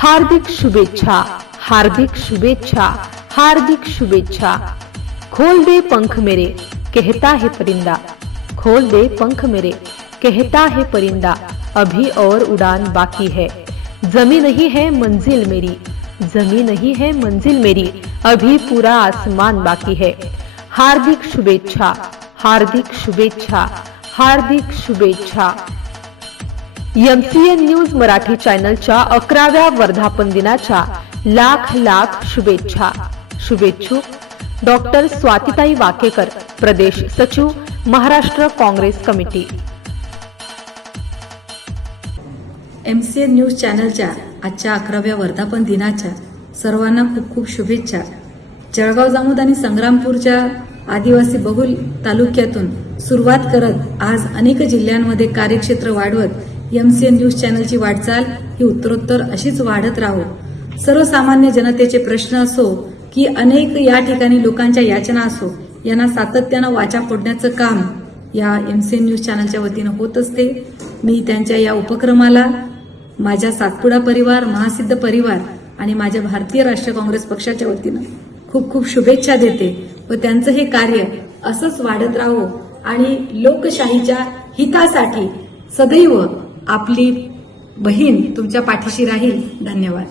हार्दिक शुभेच्छा हार्दिक शुभेच्छा हार्दिक शुभेच्छा। खोल दे पंख मेरे, कहता है परिंदा। खोल दे पंख मेरे, कहता है परिंदा। अभी और उड़ान बाकी है। जमी नहीं है मंजिल मेरी, जमी नहीं है मंजिल मेरी। अभी पूरा आसमान बाकी है। हार्दिक शुभेच्छा हार्दिक शुभेच्छा हार्दिक शुभेच्छा। M C N news Marathi चॅनलच्या अकराव्या वर्धापन दिनाच्या लाख लाख शुभेच्छा. शुभेच्छुक डॉक्टर स्वातिताई वाकेकर प्रदेश सचिव Maharashtra Congress committee. M C N news चॅनलच्या आजच्या अकराव्या वर्धापन दिनाच्या सर्वांना खूप खूप शुभेच्छा. जळगाव जामोद आणि संग्रामपूरच्या आदिवासी बहुल तालुक्यातून सुरुवात करत आज अनेक जिल्ह्यांमध्ये कार्यक्षेत्र वाढवत एम सी एन न्यूज चॅनलची वाटचाल ही उत्तरोत्तर अशीच वाढत राहो. सर्वसामान्य जनतेचे प्रश्न असो की अनेक या ठिकाणी लोकांच्या याचना असो यांना सातत्यानं वाचा फोडण्याचं काम या एम सी एन न्यूज चॅनलच्या वतीनं होत असते. मी त्यांच्या या उपक्रमाला माझ्या सातपुडा परिवार महासिद्ध परिवार आणि माझ्या भारतीय राष्ट्रीय काँग्रेस पक्षाच्या वतीनं खूप खूप शुभेच्छा देते व त्यांचं हे कार्य असंच वाढत राहो आणि लोकशाहीच्या हितासाठी सदैव आपली बहीण तुमच्या पाठीशी राहील. धन्यवाद.